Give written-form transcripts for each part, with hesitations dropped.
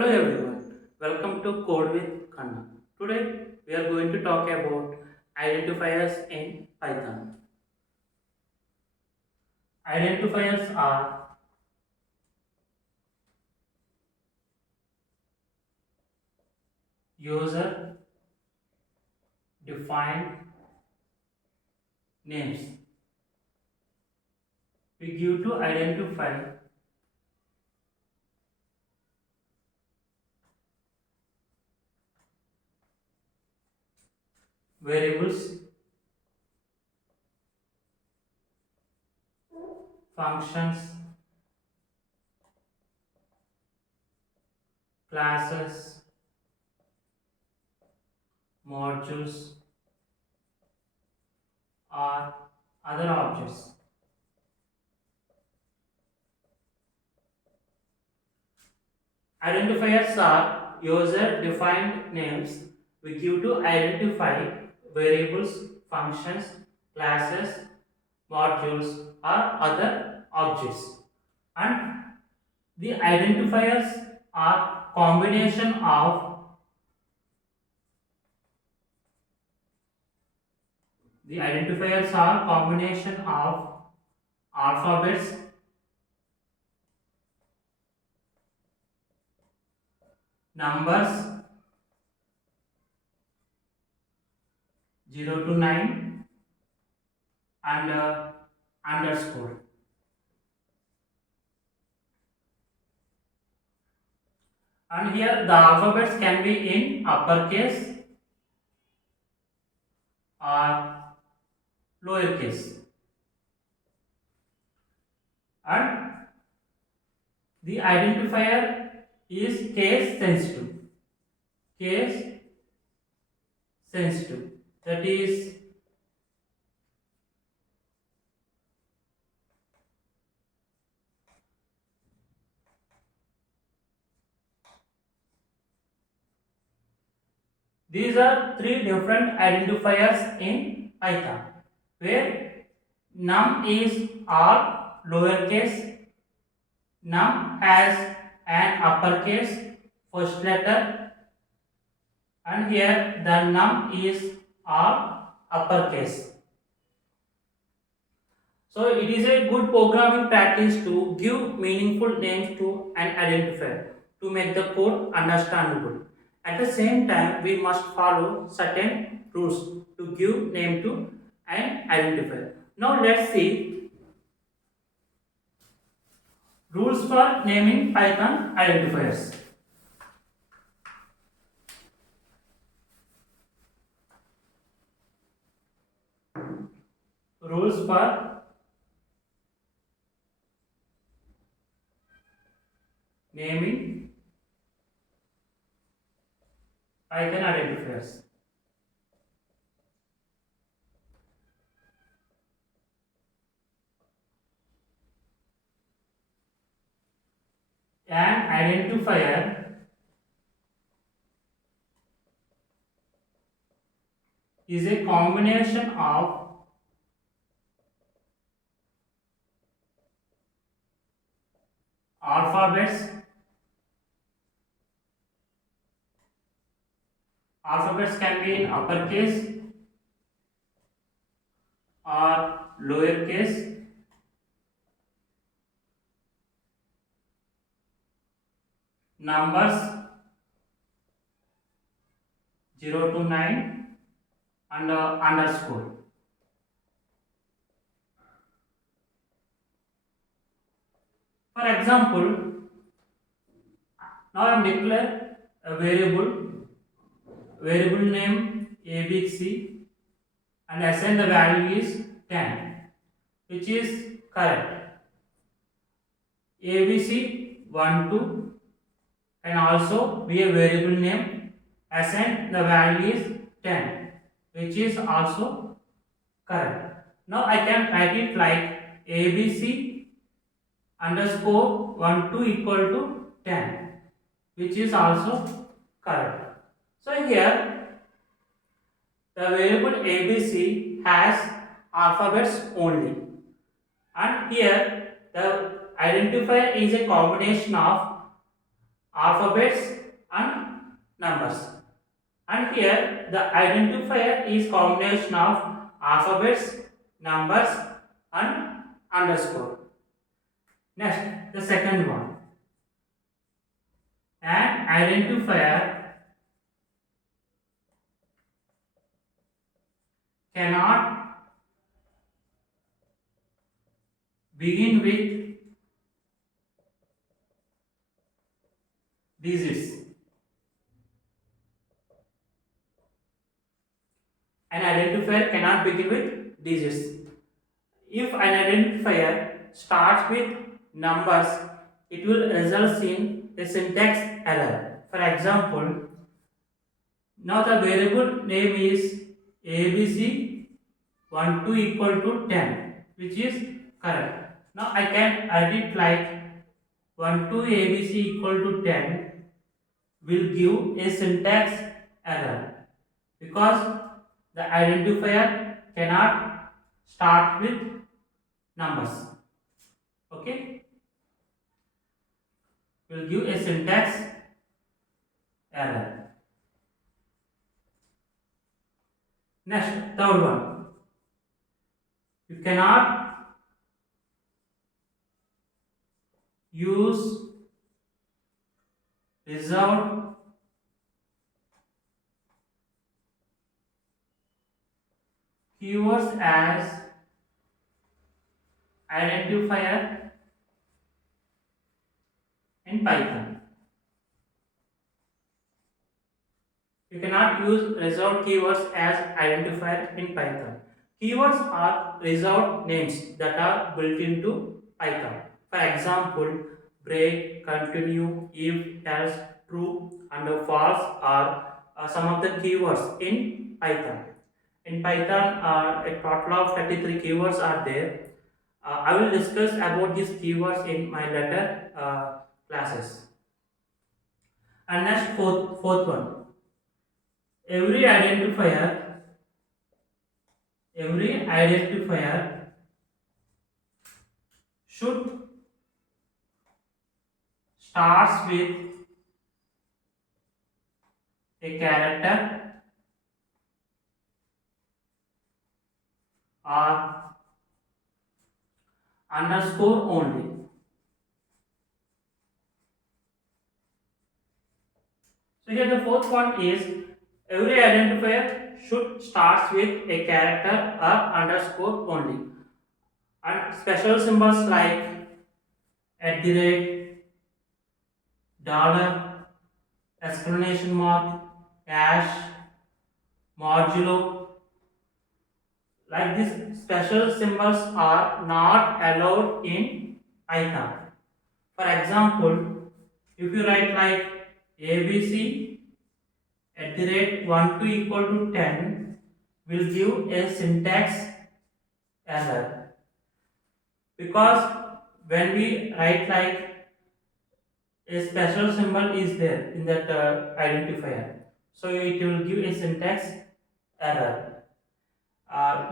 Hello everyone, welcome to Code with Khanna. Today we are going to talk about identifiers in Python. Identifiers are user defined names we give to identify variables, functions, classes, modules, or other objects. Identifiers are user-defined names we give to identify variables, functions, classes, modules, or other objects. And the identifiers are combination of alphabets, numbers 0 to 9, and underscore. And here the alphabets can be in uppercase or lowercase. And the identifier is case sensitive. Case sensitive. That is, these are three different identifiers in Python, where num is all lowercase, num has an uppercase first letter, and here the num is all uppercase. So it is a good programming practice to give meaningful names to an identifier to make the code understandable. At the same time, we must follow certain rules to give name to an identifier. Now let's see rules for naming Python identifiers. Rules for naming Python identifiers. An identifier is a combination of alphabets. Alphabets can be in uppercase or lowercase. Numbers 0 to 9 and underscore. For example, now I am declare a variable name ABC, and assign the value is 10, which is correct. ABC 1 2 can also be a variable name, assign the value is 10, which is also correct. Now I can write it like ABC underscore 1 2 equal to 10, which is also correct. So here the variable ABC has alphabets only, and here the identifier is a combination of alphabets and numbers. And here the identifier is combination of alphabets, numbers and underscore. Next, the second one. An identifier cannot begin with digits. An identifier cannot begin with digits. If an identifier starts with numbers, it will result in a syntax error. For example, now the variable name is ABC12 equal to 10, which is correct. Now I can edit like 12 ABC equal to 10 will give a syntax error because the identifier cannot start with numbers. Okay, will give a syntax error. Next, third one. You cannot use reserved keywords as identifier in Python. You cannot use reserved keywords as identifier in Python. Keywords are reserved names that are built into Python. For example, break, continue, if, else, true, and false are some of the keywords in Python. In Python, a total of 33 keywords are there. I will discuss about these keywords in my later classes. And next, fourth one. Every identifier, every identifier should starts with a character or underscore only. So here the fourth one is every identifier should starts with a character or underscore only. And special symbols like at the rate, dollar, exclamation mark, hash, modulo, like these special symbols are not allowed in Python. For example, if you write like ABC at the rate 1 to equal to 10 will give a syntax error because when we write like a special symbol is there in that identifier, so it will give a syntax error.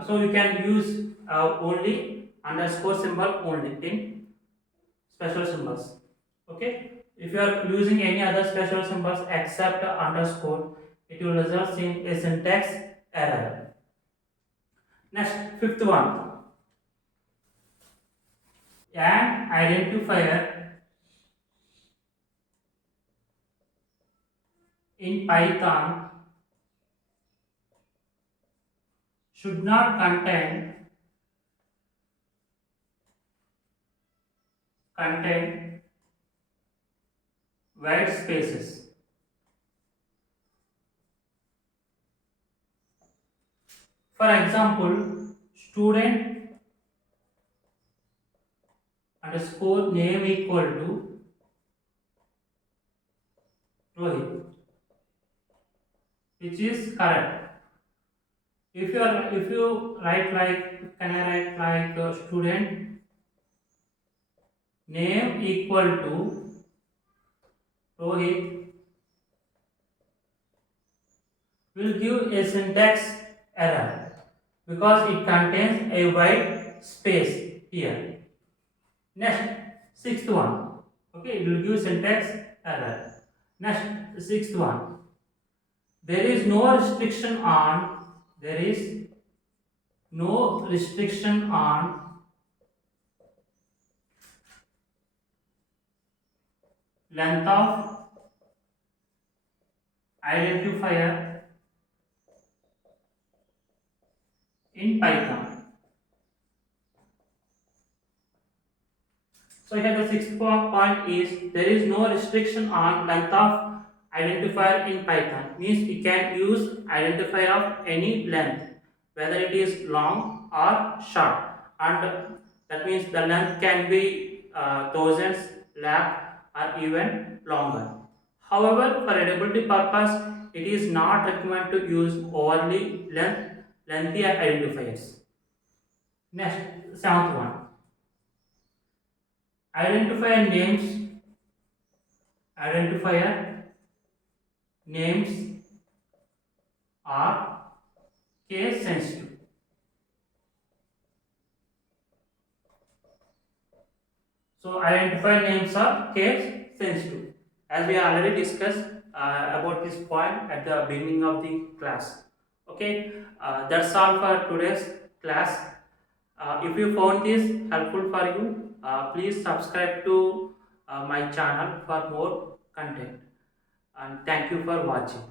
So you can use only underscore symbol only in special symbols. Okay, if you are using any other special symbols except underscore, it will result in a syntax error. Next, fifth one. An identifier in Python should not contain white spaces. For example, student underscore name equal to Rohit, which is correct. If you write like, can I write like student name equal to Rohit will give a syntax error because it contains a white space here. Next, sixth one. Okay, it will give syntax error. Next, sixth one. There is no restriction on. There is no restriction on length of identifier in Python. So here the sixth point is there is no restriction on length of identifier in Python. Means we can use identifier of any length, whether it is long or short, and that means the length can be thousands, lakh, or even longer. However, for readability purpose, it is not recommended to use overly lengthy identifiers. Next, seventh one. Identifier names identifier names are case sensitive. So identifier names are case sensitive. As we already discussed about this point at the beginning of the class. Okay, that's all for today's class. If you found this helpful for you, please subscribe to my channel for more content. And thank you for watching.